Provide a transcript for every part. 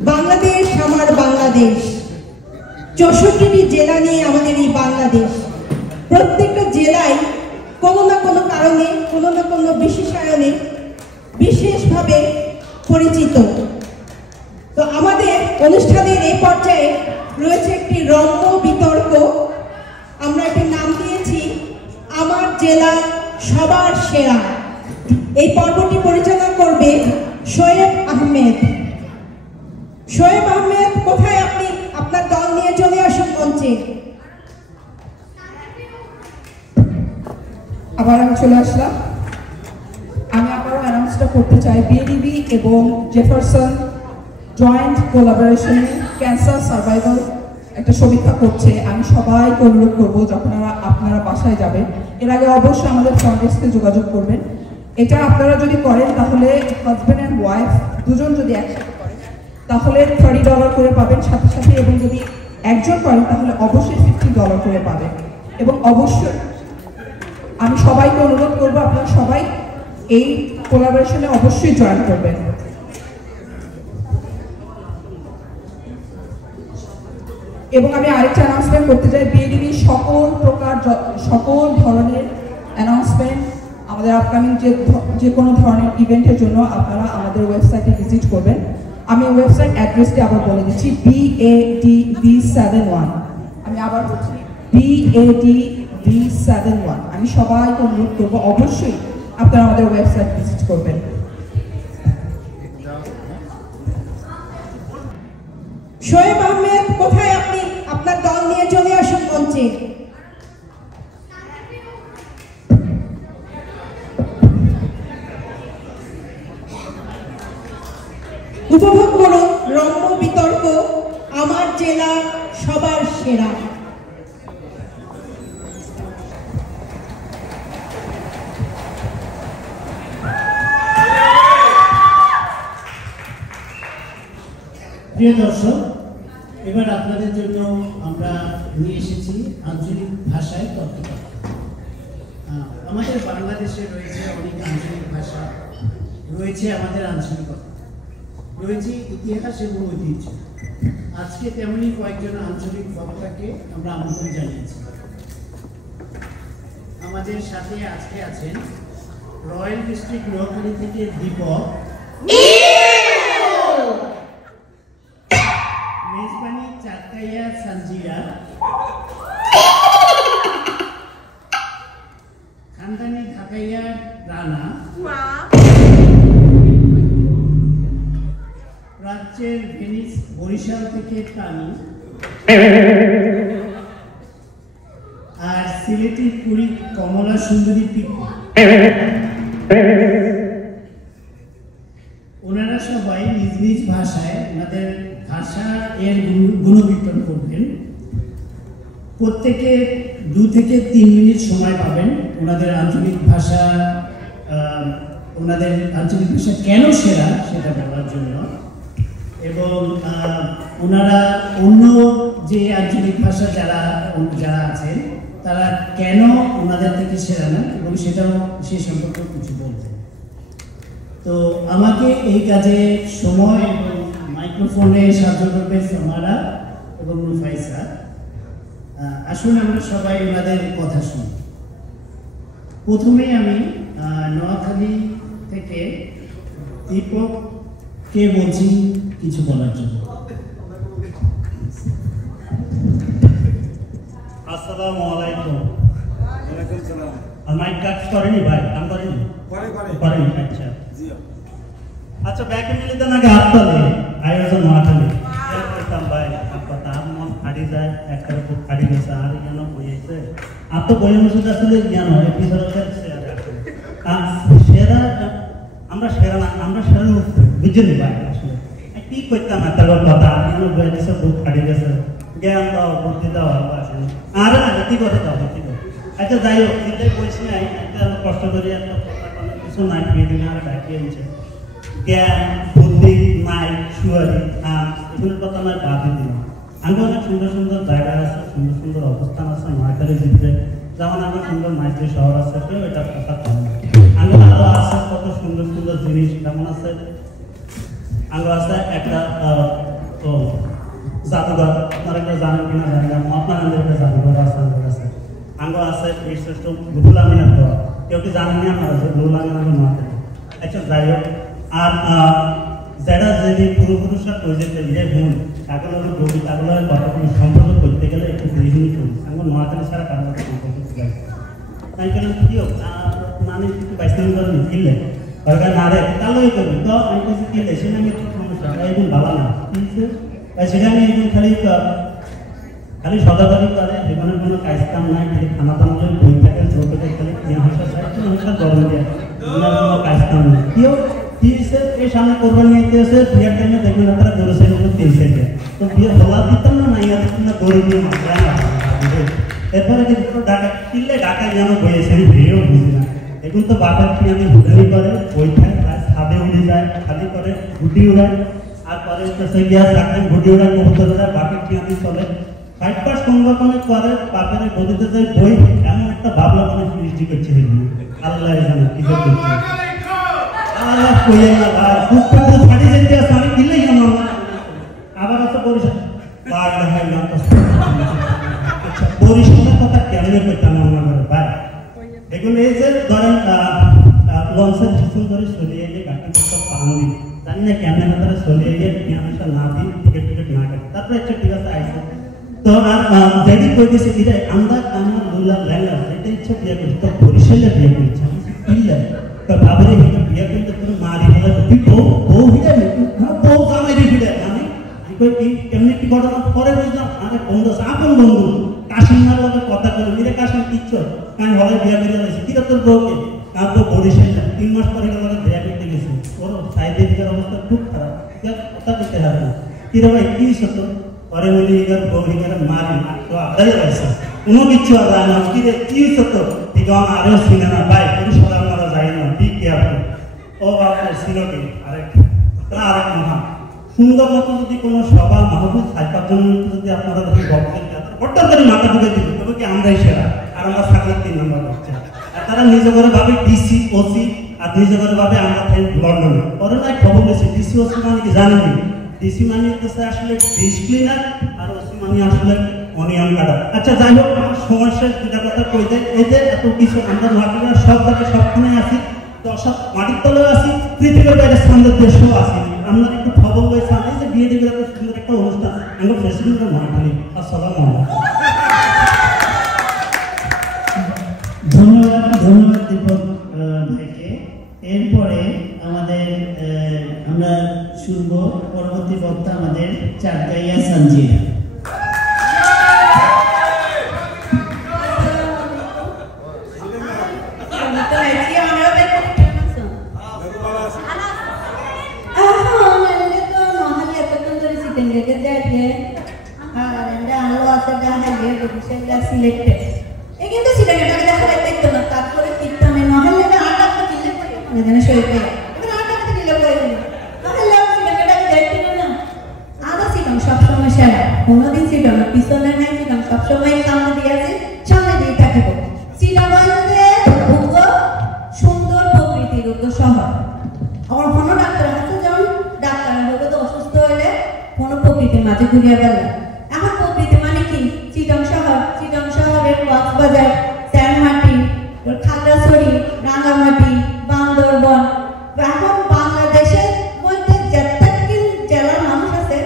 বাংলাদেশ আমার বাংলাদেশ, 64টি জেলা নিয়ে আমাদের এই বাংলাদেশ। প্রত্যেকটা জেলায় কোনো না কোনো কারণে, কোনো না কোনো বিশেষায়নে বিশেষভাবে পরিচিত। তো আমাদের অনুষ্ঠানের এই পর্যায়ে রয়েছে একটি রম্য বিতর্ক। আমরা একটি নাম দিয়েছি আমার জেলা সবার সেরা। এই পর্বটি পরিচালনা করবে শোয়েব আহমেদ। শোয়েব আহমেদ, কোথায় আপনি? আপনার দল নিয়ে চলে আসুন মঞ্চে। আবার আমি চলে আসলাম। আমি আবারও অ্যানাউন্সটা করতে চাই, বিএডিবি এবং জেফারসন জয়েন্ট কোলাবোরেশনে ক্যান্সার সার্ভাইভাল একটা সমীক্ষা করছে। আমি সবাইকে অনুরোধ করবো, যখন আপনারা বাসায় যাবেন, এর আগে অবশ্যই আমাদের ফ্রন্ট ডেস্কে যোগাযোগ করবেন। এটা আপনারা যদি করেন তাহলে হাজব্যান্ড অ্যান্ড ওয়াইফ দুজন যদি একসাথে করেন তাহলে $30 করে পাবেন সাথে সাথে, এবং যদি একজন করেন তাহলে অবশ্যই $50 করে পাবেন। এবং অবশ্যই আমি সবাইকে অনুরোধ করবো, আপনারা সবাই এই কোলাবোরেশনে অবশ্যই জয়েন করবেন। এবং আমি আরেকটা অ্যানাউন্সমেন্ট করতে চাই, বিএডিবি সকল ধরনের অ্যানাউন্সমেন্ট, আমাদের আপকামিং যে কোনো ধরনের ইভেন্টের জন্য আপনারা আমাদের ওয়েবসাইটে ভিজিট করবেন। আমি ওয়েবসাইট অ্যাড্রেসটি আবার বলে দিচ্ছি, BADV71। আমি আবার বলছি BADV71। আমি সবাইকে অনুরোধ করবো অবশ্যই আপনারা আমাদের ওয়েবসাইট ভিজিট করবেন। শোয়েব আহমেদ, কোথায় আপনি? আপনার দল নিয়ে চলে আসুন মঞ্চে। উপভোগ করুন রম্য বিতর্ক, আমার জেলা সবার সেরা। প্রিয় দর্শক, এবার আপনাদের জন্য আমরা নিয়ে এসেছি আঞ্চলিক ভাষায় তত্ত্বকথা। আমাদের বাংলাদেশে রয়েছে অনেক আঞ্চলিক ভাষা, রয়েছে আমাদের আঞ্চলিকতা, রয়েছে ইতিহাস এবং ঐতিহ্য। আজকে তেমনি কয়েকজন আঞ্চলিক বক্তাকে আমরা আমন্ত্রণ জানিয়েছি। আমাদের সাথে আজকে আছেন রয়্যাল ডিস্ট্রিক্ট নোয়াখালী থেকে দীপক, মেজবানি চাটকাইয়া সানজিরা, খানদানি ঢাকাইয়া রানা, প্রাচ্যের ভেনিস বরিশাল থেকে তানি, আর সিলেটি পুরী কমলা সুন্দরী পিপি। ওনারা সবাই নিজ নিজ ভাষায় ওনাদের ভাষা এর গুণকীর্তন করবেন। প্রত্যেকে 2 থেকে 3 মিনিট সময় পাবেন ওনাদের আঞ্চলিক ভাষা কেন সেরা সেটা বলার জন্য। এবং ওনারা অন্য যে আঞ্চলিক ভাষা যারা আছেন তারা কেন ওনাদের থেকে সেরা না, এবং সেটাও সে সম্পর্কে কিছু বলতেন। তো আমাকে এই কাজে সময় এবং মাইক্রোফোনে সাহায্য করবে সামারা এবং রুফাইসা। আসুন আমরা সবাই ওনাদের কথা শুনি। প্রথমে আমি নোয়াখালী থেকে দীপককে বলছি কিছু বলার জন্য। আসসালামু আলাইকুম। মাইক কাজ করেনি ভাই? কাম করেনি? করেনি। আচ্ছা আচ্ছা, ব্যাকে মিলে দেন আগে হাততালি। আয়োজন নোয়াখালী করতাম ভাই, কথা মন ফাটি যায়, একটা খুব ফাটি গেছে। আর কেন বইয়েছে আর তো বইয়ের মধ্যে আসলে জ্ঞান হয় সেরা। আমরা সেরা না, আমরা সেরা বুঝিনি ভাই। আসলে কি করতাম এত কথা, কেন বই দিছে বুক ফাটি গেছে, জ্ঞান দাও, বুদ্ধি দাও। আসলে আর না কি করে দাও, কি করে। আচ্ছা যাই হোক, যেটাই বলছি না, একটা কষ্ট করি, একটা কিছু নাই পেয়ে দিন আর ডাকিয়ে নিচ্ছে। জ্ঞান, বুদ্ধি, নাই, সুয়ারি, এগুলোর কথা আমার বাদ দিন। আমি অনেক সুন্দর সুন্দর জায়গা আছে, সুন্দর সুন্দর অবস্থান আছে নোয়াখালী জিতবে, যেমন আমার সুন্দর মাইত্রী শহর আছে, কেউ এটা কথা কম না। আমি আরো আছে কত সুন্দর সুন্দর জিনিস, যেমন আছে আঙ্গ আছে একটা জাদুঘর, আপনারা একটা জানেন কিনা জানি না, মহাত্মা গান্ধীর একটা জাদুঘর আছে আমাদের কাছে। আঙ্গ আছে বীরশ্রেষ্ঠ রুহুল আমিনের ঘর, কেউ কি জানেন না আপনারা যে রুহুল আমিনের মহাত্মা? আচ্ছা যাই হোক, আর যারা যদি পূর্বপুরুষরা প্রজেক্টে যে হুন তাগুলো গভীর তাগুলো কথা সম্পর্ক করতে গেলে একটু গৃহিণী করি আমার নোয়াখালী ছাড়া কারোর সাথে সম্পর্ক করতে তাই কেন কি হোক মানে একটু বাইসিন করে কিনলে সরকার না রে তাহলেই করবি তো আমি কাছে কিনলে সেটা আমি একটু সমস্যা একদম ভালো না কিন্তু তাই সেটা আমি একদম খালি সদাদারি করে জীবনের কোনো কাজ কাম নাই, খালি খানা দানা যদি বই থাকে ছোটো খালি হাসা চাই হাসা গরম দেয় কোনো কাজ কাম নেই কেউ এই সামনে কোরবানি নিতে আসে বিয়ের টাইমে দেখবেন আপনারা গরু সাইড তেল সেটে তো বিয়ে হলা দিতাম না নাই দিতাম না গরু দিয়ে মাত্রা এরপরে কিন্তু ঢাকা কিনলে ঢাকায় যেন বইয়েছে ভিড়েও বুঝি না এখন তো বাপের কি আমি হুটারি করে বইটায় প্রায় ছাদে উড়ে যায় খালি করে গুটি উড়ায় আর পরে গ্যাস রাখলেন গুটি উড়ায় কবুতর উড়ায় বাপের কি আমি চলে 5 সংরক্ষণে করে বাপের গদিতে যায় বই এমন একটা ভাবলা মানে সৃষ্টি করছে আল্লাহ জানে কি করছে আল্লাহ কইয়া না ভাই খুব ফাটি যেতে আছে আমি দিলেই না আবার আছে পরিষ্কার বাড়লে হয় না তো আচ্ছা পরিষ্কারের কথা কেমনে করতাম আমার ভাই এগুলো এই যে ধরেন লঞ্চের পিছন ধরে চলিয়ে গিয়ে গাড়ি সব পান দিই জানি না কেমনে তারা চলিয়ে গিয়ে টিকিট না দিই টিকিট না কাটে তারপরে একটা ঠিক আছে আইসে তো আর যেটি কই দিয়েছে এটা আমরা আমার দুলা লেলা এটা ইচ্ছা বিয়ে করছি তো বরিশালে বিয়ে করছি কিনলে তো ভাবরে এটা বিয়ে করতে পুরো মারি বলে তুই বউ হিডে হ্যাঁ বউ জামাই হিডে আমি কই কি কেমনে কি ঘটনা পরে বুঝলাম আরে বন্ধু আপন বন্ধু কাশিমার লগে কথা কই মিরে কাশিম কিচ্ছু আমি হলে বিয়ে করে আইছি কি তোর বউকে আর তো বরিশালে 3 মাস পরে গেল বিয়ে করতে গেছি ওর সাইডে দিকের অবস্থা খুব খারাপ কথা করতে হবে না কি রে ভাই কি সত্য পরে বলি এর বউ হিগার মারি তো আদায় আছে কোনো কিছু আর না কি রে কি সত্য ঠিক আরো শুনে না ভাই পরিষ্কার আমরা যাই না ঠিক কি আপনি ও বাবা সিনকে আরেক মহা সুন্দর মতো যদি কোনো সভা মাহবুব সাইপার জন্য যদি আপনারা যদি বলতেন হঠাৎ করে মাথা ঢুকে দিল তবে কি আমরাই সেরা আর আমরা থাকলে 3 নম্বর হচ্ছে আর তারা নিজে করে ভাবে ডিসি ওসি আর নিজে করে ভাবে আমরা থাকি লন্ডন পরে না খবর পেয়েছি ডিসি ওসি মানে কি জানেন ডিসি মানে হচ্ছে আসলে ডিশ ক্লিনার আর ওসি মানে আসলে অনিয়ন কাটা আচ্ছা যাই হোক আমার সমস্যা যেটা কথা কই দেয় এই যে এত কিছু আমরা নোয়াখালীর সব জায়গায় সবখানে আছি দশা মাটির তলেও আছি পৃথিবীর বাইরে সামনের দেশেও আছি আমরা একটু খবর লইছি এই যে বিয়ে ডিগ্রি এত সুন্দর একটা অনুষ্ঠান আমরা প্রেসিডেন্টের নোয়াখালী আসসালামু আলাইকুম ধন্যবাদ দীপক ভাইকে এরপরে আমাদের আমরা শুনবো পরবর্তী বক্তা আমাদের চারকাইয়া সঞ্জিয়া কোনদিন সিটন পিছনে নাই সিটন সবসময় সামনে দিয়ে আছে সামনে দিয়ে থাকিব সিটাগঞ্জে সুন্দর প্রকৃতির শহর আমার কোনো ডাক্তার আছে যেমন ডাক্তার হলে তো অসুস্থ হলে কোনো প্রকৃতির মাঝে ঘুরিয়ে গেল এখন প্রকৃতি মানে কি চিটং শহরের কক্সবাজার স্যারমাটি খাগড়াছড়ি রাঙ্গামাটি বান্দরবন এখন বাংলাদেশের মধ্যে যতটি জেলার মানুষ আছে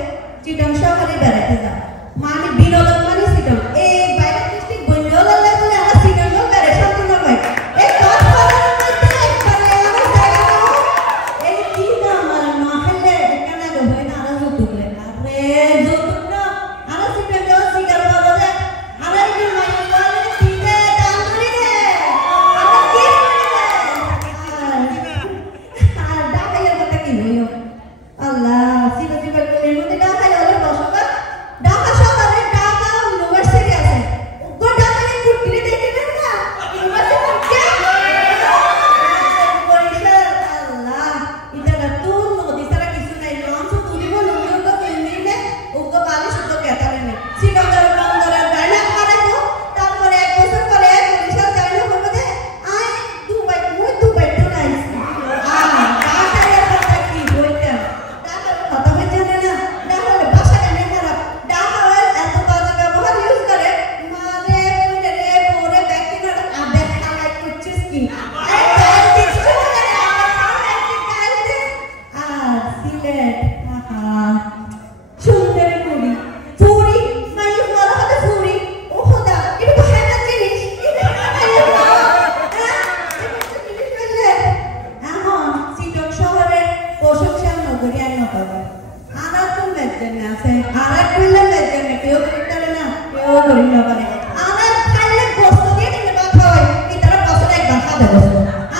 চিটং শহরে বেড়াতে যায় মানে বিনোদন মানে চিটং এই বাইরে ডিস্ট্রিক্ট বন্ধুরা লাগলে আমরা চিটং বেড়ে শান্তি না পাই এই কক্সবাজারের মধ্যে একবারে আমার জায়গা এই কি না আমার নহলে কেন হয় না আর যুক্ত করে আরে যুক্ত না আর চিটং সিগার বাবা রে আরে কি মাই বলে চিটে দাম করে রে আমরা কি করে আর ডাকাইয়ের কথা কি হইও আল্লাহ সিবা সিবা করে মধ্যে ডাকাই হলো দশটা ডাকাই মেজনে আছে আর এক কইলে মেজনে কেউ করে না কেউ করি না পারে আমার খাইলে গোস্ত দিয়ে দিলে কথা হয় এই তারা বছরে একবার খাওয়া দেবো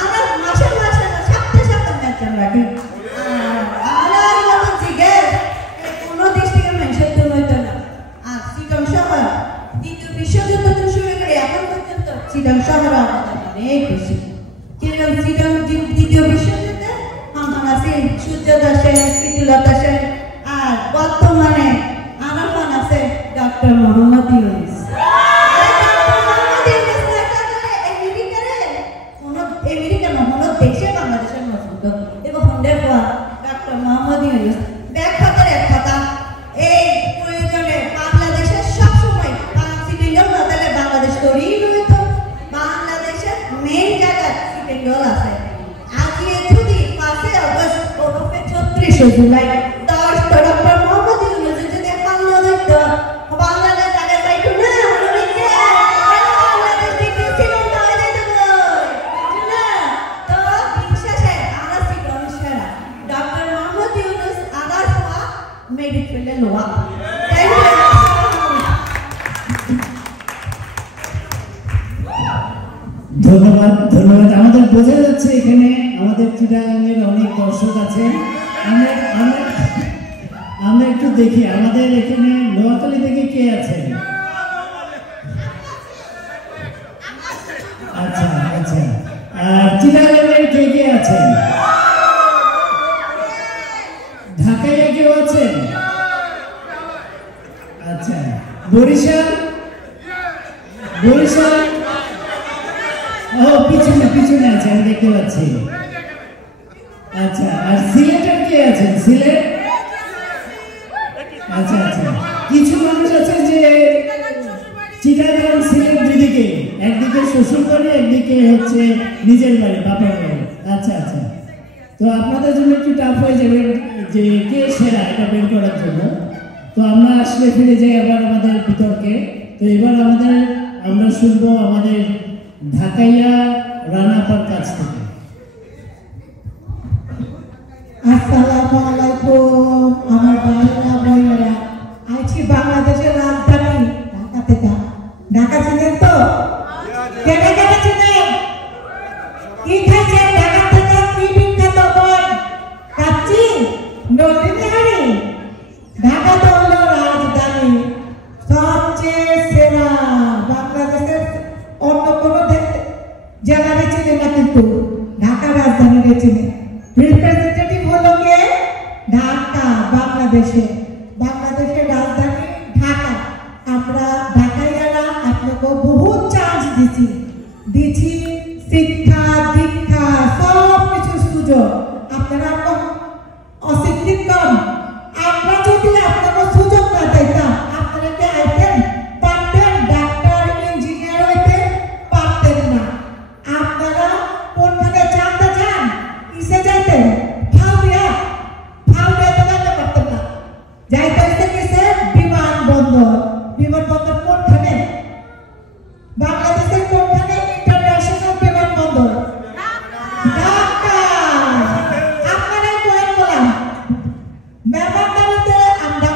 আমার মাসে মাসে না সপ্তাহে সপ্তাহে মেজন রাখি আর মতো জিজ্ঞেস কোনো দিক থেকে মেনশন তো হইতো না আর সিটং শহর দ্বিতীয় বিশ্বযুদ্ধ তো শুরু করে এখন পর্যন্ত সিটং শহর আমাদের অনেক বেশি কিরকম সিটং দ্বিতীয় বিশ্বযুদ্ধে আমার আছে সূর্যদা সেন প্রীতিলতা সেন আর বর্তমানে আমার মন আছে ডক্টর মোহাম্মদ ইউনুস আমেরিকা না কোনো দেশে বাংলাদেশের মজবুত এবং হন্ডের পর ডক্টর মোহাম্মদ ইউনুস ব্যাখ্যা করে এক কথা এই প্রয়োজনে বাংলাদেশের সবসময় সিটিজেন না তাহলে বাংলাদেশ তৈরি হইত বাংলাদেশের মেইন জায়গা সিটিজেন আছে আজকে যদি 5 আগস্ট ওরফে 36 জুলাই 10 ডক্টর মোহাম্মদ ইউনুস যদি হামলা হইত বাংলাদেশ আগে পাইতো না অনেকে বাংলাদেশ থেকে সিটিজেন হয়ে যেত না তো বিশ্বাসে আমরা সিটিজেন সেরা ডক্টর মোহাম্মদ ইউনুস আগার হওয়া মেডিট ফেলে লোয়া ধন্যবাদ ধন্যবাদ আমাদের বোঝা যাচ্ছে এখানে আমাদের চিটাগাংয়ের অনেক দর্শক আছেন আমরা আমরা আমরা একটু দেখি আমাদের এখানে নোয়াখালী থেকে কে আছেন আচ্ছা আচ্ছা আর চিটাগাংয়ের কে কে আছেন ঢাকায় কেউ আছেন আচ্ছা বরিশাল বরিশাল ও পিছনে পিছনে আছে আমি দেখতে পাচ্ছি আচ্ছা আর সিলেটের কে আছেন সিলেট আচ্ছা আচ্ছা কিছু মানুষ আছে যে চিটাগাং সিলেট দুদিকে একদিকে শ্বশুর বাড়ি একদিকে হচ্ছে নিজের বাড়ি বাপের বাড়ি আচ্ছা আচ্ছা তো আপনাদের জন্য একটু টাফ হয়ে যাবে যে কে সেরা এটা বের করার জন্য তো আমরা আসলে ফিরে যাই আবার আমাদের বিতর্কে তো এবার আমরা শুনবো আমাদের ঢাকাইয়া রানাপার কাছ থেকে আসসালামু আলাইকুম আমার ভাইরা বোনেরা আইছি বাংলাদেশের রাজধানী ঢাকা থেকে ঢাকা চিনেন তো কেটে কেটে চিনেন কি খাইছেন ঢাকা থেকে কি বিখ্যাত বল কাচ্চি নদীহারি ঢাকা তো হলো রাজধানী সবচেয়ে সেরা বাংলাদেশের অন্য কোনো জেলারে চিনে না কিন্তু ঢাকা রাজধানীরে চিনে রিপ্রেজেন্টেটিভ হলো কে ঢাকা বাংলাদেশের রাজধানী ঢাকা আমরা ঢাকাইয়ারা আপনাকে বহুত চান্স দিছি শিক্ষা দীক্ষা সব কিছু সুযোগ আপনারা অস্বীকৃত করেন আমরা যদি আপনাকে সুযোগ না দিতাম আপনারা কি আইতেন পারতেন ডাক্তার ইঞ্জিনিয়ার হইতে পারতেন না আপনারা কোনখানে জানতে চান কিসে যাইতেন ফাউরিয়া তো জানতে পারতেন না যাইতে হইতে কিসে বিমানবন্দর কোনখানে বাংলাদেশের কোনখানে ইন্টারন্যাশনাল বিমানবন্দর ঢাকা আপনারা কোন বললাম মেহমানদারিতে আমরা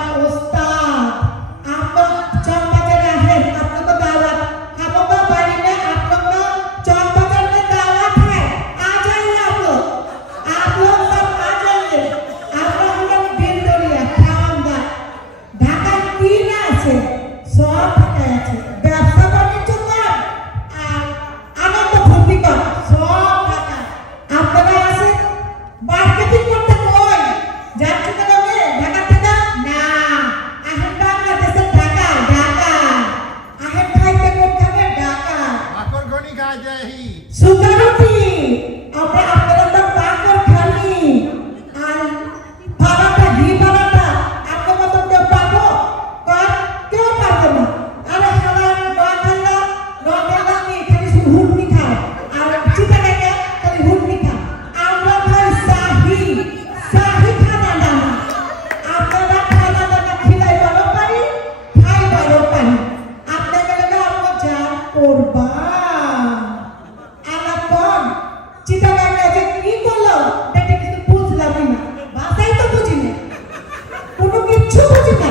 কিচ্ছু বুঝি না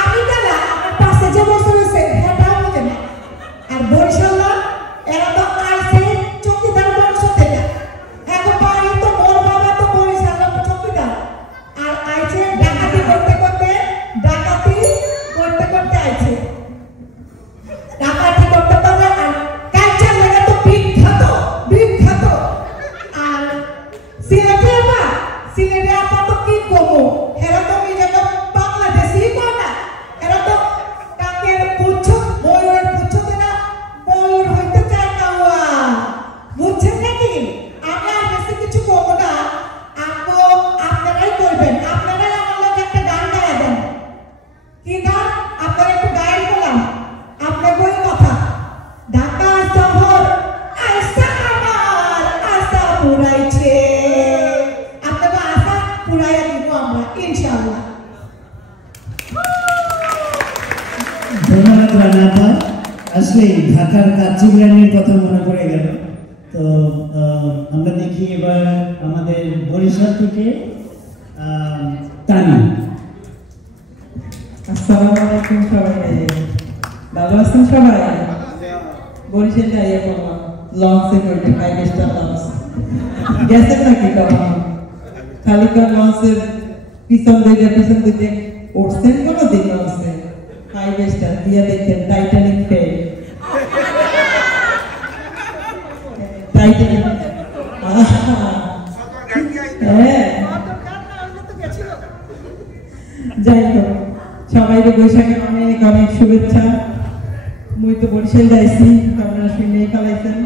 আমি গেলা আমার পাশে যে বছর হয়েছে সেটাও বুঝে না আর বরিশাল্লা এরা তো আইসে চৌকিদার বংশ থেকে এখন বাড়ি তো মোর বাবা তো বরিশাল্লা চৌকিদার আর আইসে ডাকাতি করতে করতে আইছে ডাকাতি করতে পারে আর কালচার লেগে তো বিখ্যাত আর সিলেটে আপা তো কি করবো এরা তো নিজেকে বাংলাদেশি কয় না এরা তো কাকের পুচ্ছ ময়ূরের পুচ্ছ না ময়ূর হইতে চায় না বুঝছেন নাকি আমি আর বেশি কিছু করবো না আপনারাই করবেন আপনারাই আমার লোক একটা গান গায়ে দেন কি গান আপনারা একটু গায়ে বললাম আপনার বই কথা ঢাকা শহর আশা আমার আশা পুরাইছে আপনারা আশা পুরাইয়া দিব আমরা ইনশাআল্লাহ ধন্যবাদ রানাপা। আসলে ঢাকার কাচ্চি বিরিয়ানির কথা মনে পড়ে গেল। তো আমরা দেখি এবার আমাদের বরিশাল থেকে তানি। আসসালামু আলাইকুম সবাই, ভালো আছেন সবাই? বরিশাল যাইয়ে করলাম লঞ্চে করে 5 স্টার লঞ্চ গেছেন নাকি কখনো? খালি কোন লঞ্চের পিছন দিকে উঠছেন কোনো দিন লঞ্চে 5 স্টার দিয়ে দেখেন টাইটানিক ফেল টাইটানিক যাই হোক সবাইকে বৈশাখে অনেক অনেক শুভেচ্ছা। মুই তো বরিশাল যাইছি, আপনারা শুনে ফেলাইছেন।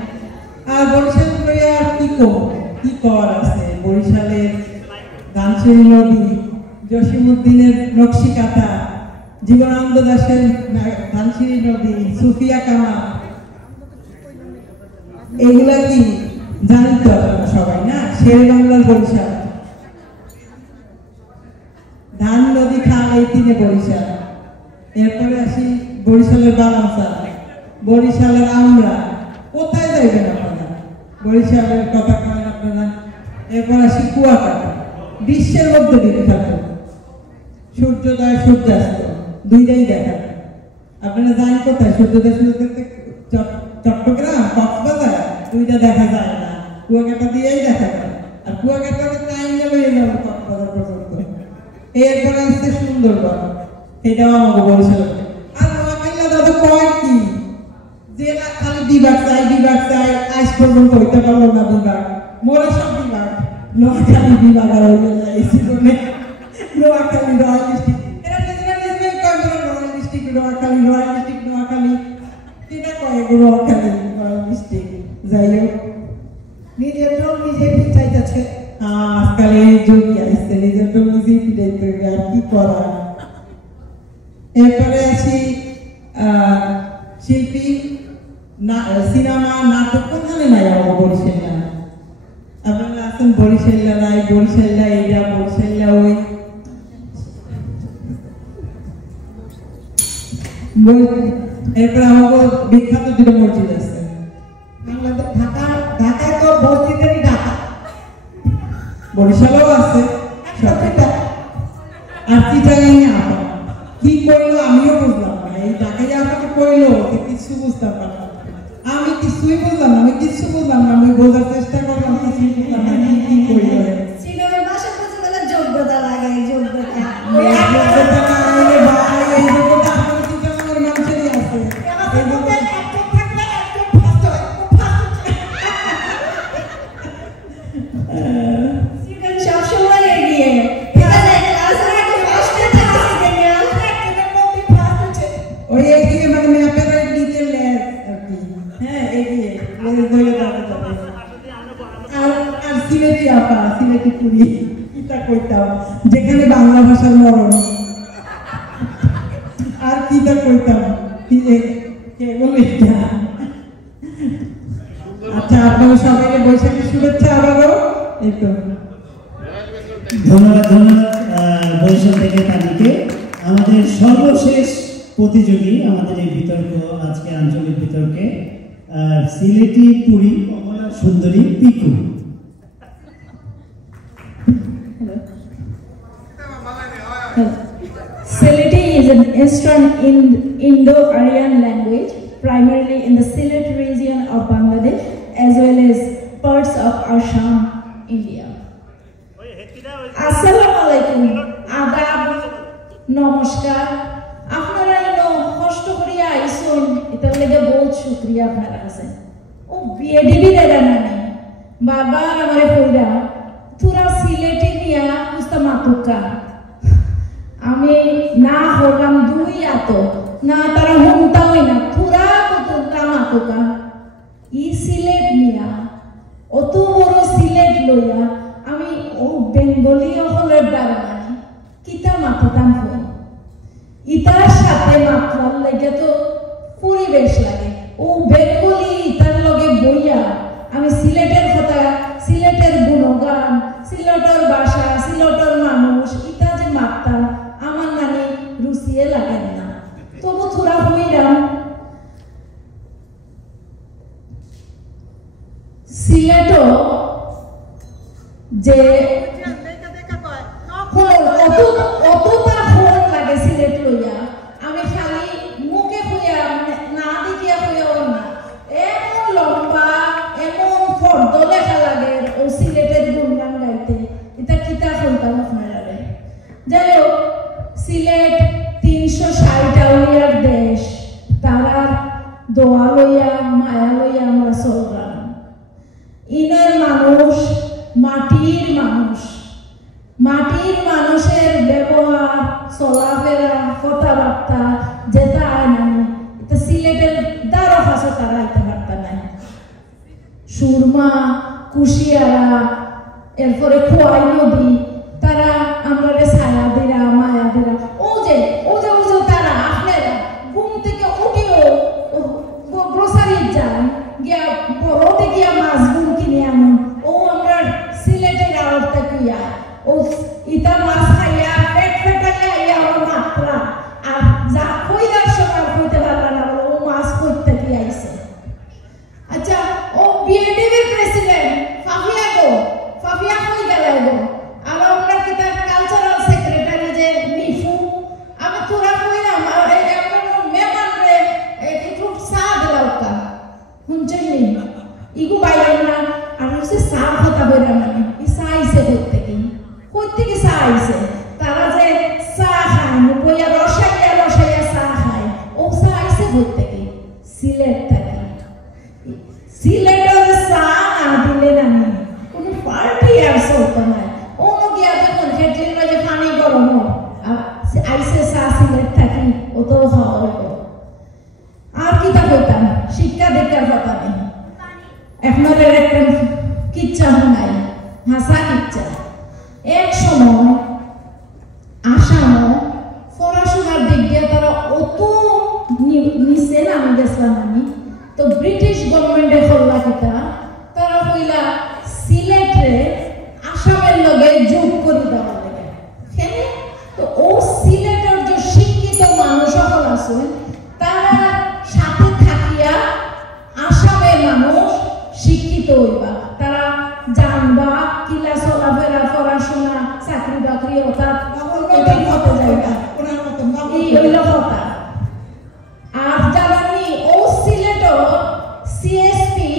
আর বরিশাল করে আর কি কর আছে? বরিশালের ধানসিঁড়ি নদী, জসিমউদ্দিনের নকশিকাঁথা, জীবনানন্দ দাশের ধানসিঁড়ি নদী, সুফিয়া কামাল, এগুলা কি জানি তো আপনারা সবাই না? শের বাংলার বরিশাল, ধান নদী খাল এই তিনে বরিশাল। এরপরে আসি বরিশালের বালাংসা, বরিশালের আমরা। কোথায় যাইবেন আপনারা? বরিশালের কথা বলেন আপনারা। এরপর আসি কুয়াকাটা, বিশ্বের মধ্যে বিখ্যাত, সূর্যোদয় সূর্যাস্ত দুইটাই দেখা। আপনারা জানেন কোথায় সূর্যোদয় সূর্যাস্ত? চট্টগ্রাম, কক্সবাজার, দুইটা দেখা যায় না, কুয়াকাটা দিয়েই দেখা যায়। আর কুয়াকাটাতে টাইম গেলে কক্সবাজার পর্যন্ত। এরপরে আসছে সুন্দরবন, এটাও আমাকে বরিশাল। আর নোয়াখালী দাদা কয় কি জেলা খালি বিভাগ চাই আজ পর্যন্ত হইতে পারলো না বিভাগ, মোরা সব বিভাগ। নোয়াখালী বিভাগ আর হইলে যাইছি নোয়াখালী রয়্যাল ডিস্ট্রিক্ট, এরা নিজেরাই কয় রয়্যাল ডিস্ট্রিক্ট নোয়াখালী, এটা কয় নোয়াখালী রয়্যাল ডিস্ট্রিক্ট। যাই হোক নিজের লোক নিজে চাইতেছে আজকাল এই যুগই আসছে, নিজের তো নিজেই ফিরাইতে হবে, আর কি করা। এরপরে আসি শিল্পী, সিনেমা, নাটক কোনখানে নাই আমার বরিশাল্লা। আপনারা আছেন বরিশাল্লা নাই, বরিশাল্লা এইটা, বরিশাল্লা ওই। এরপরে আমাকে বিখ্যাত দুটো মসজিদ আছে বাংলাদেশ। ঢাকায় তো মসজিদেরই ঢাকা, বরিশালেও আছে, আর চিটাগাং আপা কি করলো আমিও বুঝলাম না। এই ঢাকায় আমাকে করলো কিছু বুঝতাম না, আমি কিছুই বুঝলাম না, আমি বোঝার চেষ্টা করলাম, কিছুই বুঝলাম না কি করলো। সিনেমার ভাষা বুঝতে গেলে যোগ্যতা লাগে, যোগ্যতা। মানুষেরই আছে সবসময় এগিয়ে ওই এগিয়ে মানে ম্যাপের নিজের লেজ আর কি। হ্যাঁ এগিয়ে আর সিলেটি আপা, সিলেটি পুরি কিতা কইতাম, যেখানে বাংলা ভাষার মরণ। আর কিতা কইতাম কে বলে। আচ্ছা আপনাদের সবাইকে বৈশাখী শুভেচ্ছা আবারও। এই তো ধন্যবাদ বরিশাল থেকে তানিকে। আমাদের সর্বশেষ প্রতিযোগী আমাদের এই বিতর্ক, আজকে আঞ্চলিক বিতর্কে সিলেটি পুরী সুন্দরী Piku. Sylheti is an Eastern Indo-Aryan language, primarily in the Sylhet region of Bangladesh, as well as parts of Assam, India. Assalamu alaikum, adab, namaskar. আপনারা এনো কষ্ট করিয়া আইসুন এটার লেগে বহুত শুকরিয়া আপনারা কাছে ও বিএডিবি দাদা নানি বাবা আমারে কইরা তোরা সিলেটে নিয়া কুস্তা মাতুকা আমি না হলাম দুই আত না তারা হুমতাই না তোরা কতটা মাতুকা ই সিলেট নিয়া অত বড় সিলেট লইয়া আমি ও বেঙ্গলি হলের দ্বারা নানি কিতা মাতুতাম হই ইতার সাথে মাত্রার লাগে তো পরিবেশ লাগে ও বেঙ্গলি ইতার লগে বইয়া আমি সিলেটের কথা সিলেটের গুণগান সিলেটের ভাষা সিলেটের মানুষ ইতা যে মাত্রা আমার নানি রুচিয়ে লাগে না তবু থোড়া হইরাম সিলেটও যে অতটা ফোন লাগে সিলেট লইয়া আমি খালি মুখে হইয়া না দেখিয়া হইয়াও না এমন লম্বা এমন ফর্দ লেখা লাগে ও সিলেটের গুণগান গাইতে এটা কিতা কইতাম আপনারা যাই হোক সিলেট 360 আউলিয়ার দেশ তারার দোয়া লইয়া মায়া লইয়া আমরা চললাম ইনের মানুষ মাটির মানুষ মাটির মানুষের ব্যবহার চলাফেরা কথাবার্তা যেটা আয় না এটা সিলেটের দ্বারা ফাঁসে তারা আইতে পারতা নাই সুরমা কুশিয়ারা এরপরে খোয়াই নদী তারা আমরা ছায়া দিরা মায়া দিরা ও যে তারা আপনারা ঘুম থেকে উঠিও গ্রোসারি যান গিয়া বড়তে গিয়া মাছ গুম কিনে আনুন ও আমরা সিলেটের আওয়াজটা কিয়া ও ইতা মাছ খাইয়া পেট ফেটাইয়া ইয়া ও মাত্রা আর যা কইদার সময় কইতে পারলা না ও মাছ কইতে কি আইছে আচ্ছা ও বিএডিবির প্রেসিডেন্ট ফাফিয়া কই গেল গো আমার আমরা কি তার কালচারাল সেক্রেটারি যে মিফু আমি তোরা কইরা আমার এমন মেহমান রে একটু চা দিলাও কা শুনছেন নি ইগু বাইরে না আর হচ্ছে চা কথা বইরা মানে ই চা আইছে কইতে কি চা আইছে তারা যে চা খায় বইয়া রসাইয়া চা খায় ও চা আইছে কইতে কি সিলেট থেকে সিলেটের চা না দিলে না কোনো পার্টি আর চলতো না ও গিয়া দেখুন হেঁটে যে পানি গরম আইসে চা সিলেট থাকি ও তো খাওয়া হইব আর কিতা কইতাম শিক্ষা দীক্ষার কথা নেই আপনাদের একটা কিচ্ছা নাই হাসা কিচ্ছা এক সময় আসামও পড়াশোনার দিক দিয়ে তারা অত নিচে নামে গেছিলাম আমি তো ব্রিটিশ গভর্নমেন্টে করলা কিতা তারা কইলা সিলেটে আসামের লগে যোগ করে দেওয়া লাগে কেন তো ও সিলেটের যে শিক্ষিত মানুষ সকল আছে তারা সাথে থাকিয়া আসামের মানুষ শিক্ষিত হইবা তারা জানবা কিলা চলাফেরা পড়াশোনা চাকরি বাকরি অর্থাৎ হতে যাইবা এই হইল কথা আর জানি ও সিলেটর সিএসপি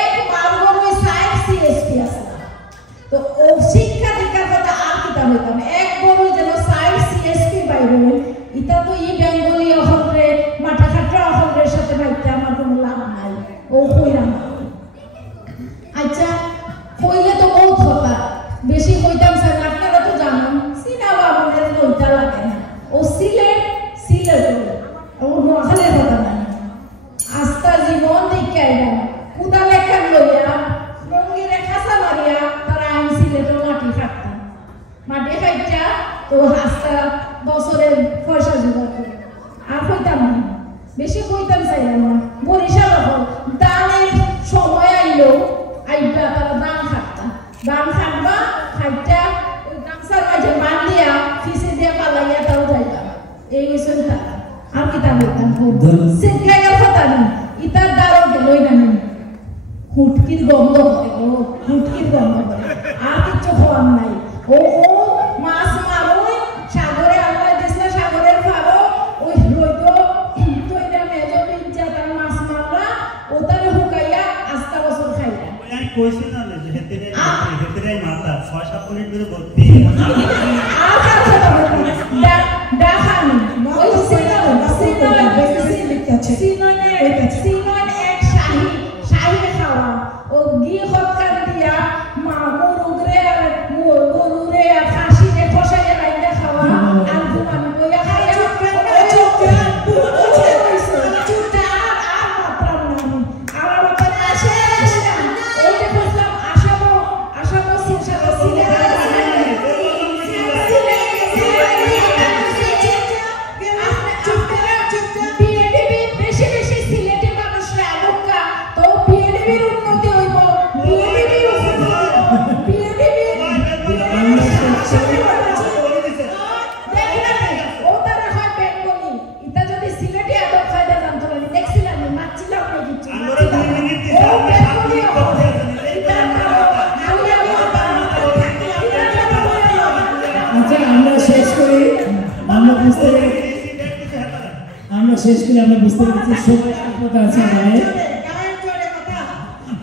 এক মালগড়ে সাইড সিএসপি আছে তো ও শিক্ষা দীক্ষার কথা আর কিতা হইতাম এক বড় যেন সাইড সিএসপি বাইরে ইটা তো ই বেঙ্গলি অহরে মাথা খাটরা অহরের সাথে বাইতে আমার কোনো লাভ নাই ও কইরা আচ্ছা কইলে তো বহুত কথা বেশি কইতাম স্যার আপনারা তো জানেন সিনাবা আমাদের কইতা লাগে না ও সিলেট ও নোয়াখালীর কথা নাই আস্থা জীবন দেখে আইলাম কুদা লেখা লইয়া মঙ্গিরে খাসা মারিয়া তারা আমি সিলেটের মাটি খাইটা তো আস্থা বছরের পয়সা জোগাড় করে আর কইতাম না বেশি কইতাম চাইলাম না বরিশাল দানের সময় আইলো আইবা তারা দান খাটবা খাইটা ওই গামছার মাঝে বান্ধিয়া ফিসে দিয়ে পালাইয়া তাও যাইবা এই হইছে তারা আর কি তা বলতাম সিনকাইয়ার কথা নেই ইতার দ্বারও গেলই না হুটকির গন্ধ করে হুটকির গন্ধ করে আর কিছু হওয়ার নাই ও মাছ মারোই সাগরে আল্লাহ দিছে সাগরে কইছি না যে হেতেরে মাথা 6-7 মিনিট ধরে ভর্তি দেখানি ওই সিনন এক শাহী খাওয়া ও গি হৎকার দিয়া মা মুরুগরে মুরুরে ফাঁসিতে ফসাইয়া রাইন্দা খাওয়া আর ঘুমানি বইয়া খাইয়া শেষ করে আমরা বুঝতে পেরেছি সময় স্বল্পতা আছে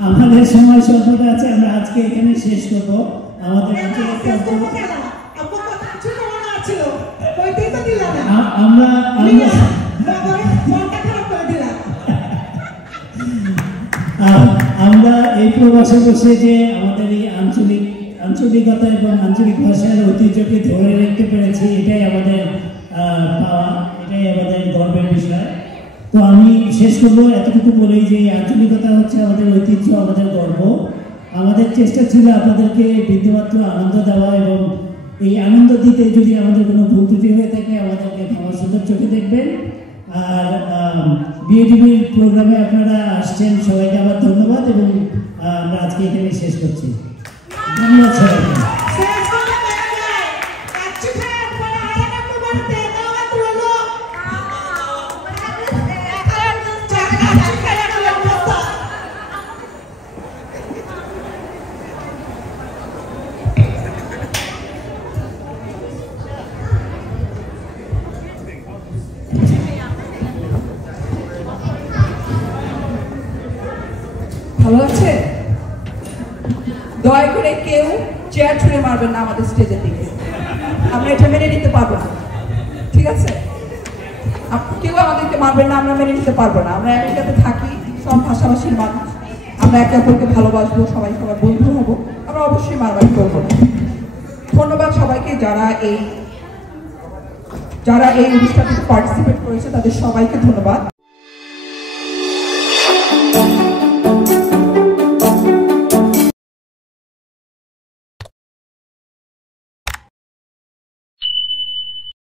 আমাদের সময় স্বল্পতা আছে আমরা আজকে এখানে শেষ করবো আমাদের আমরা এই প্রবাসে বসে যে আমাদের এই আঞ্চলিকতা এবং আঞ্চলিক ভাষার ঐতিহ্যকে ধরে রাখতে পেরেছি এটাই আমাদের পাওয়া, এটাই আমাদের গর্বের বিষয়। তো আমি শেষ করবো এতটুকু বলেই যে আঞ্চলিকতা হচ্ছে আমাদের ঐতিহ্য, আমাদের গর্ব। আমাদের চেষ্টা ছিল আপনাদেরকে বিন্দুমাত্র আনন্দ দেওয়া এবং এই আনন্দ দিতে যদি আমাদের কোনো ভুল ত্রুটি হয়ে থাকে আমাদেরকে ক্ষমা সুন্দর চোখে দেখবেন। আর বিএডিবির প্রোগ্রামে আপনারা আসছেন, সবাইকে আবার ধন্যবাদ এবং আমরা আজকে এখানে শেষ করছি। ধন্যবাদ সবাইকে। ভালো আছে? দয়া করে কেউ চেয়ার ছুঁড়ে মারবেন না আমাদের স্টেজের দিকে, আমরা এটা মেনে নিতে পারবো না, ঠিক আছে? কেউ আমাদেরকে মারবেন না, আমরা মেনে নিতে পারবো না। আমরা আমেরিকাতে থাকি, সব ভাষাভাষীর মানুষ, আমরা একে অপরকে ভালোবাসবো, সবাই সবার বন্ধু হবো, আমরা অবশ্যই মারবাড়ি করবো না। ধন্যবাদ সবাইকে যারা এই অনুষ্ঠানটিতে পার্টিসিপেট করেছে, তাদের সবাইকে ধন্যবাদ।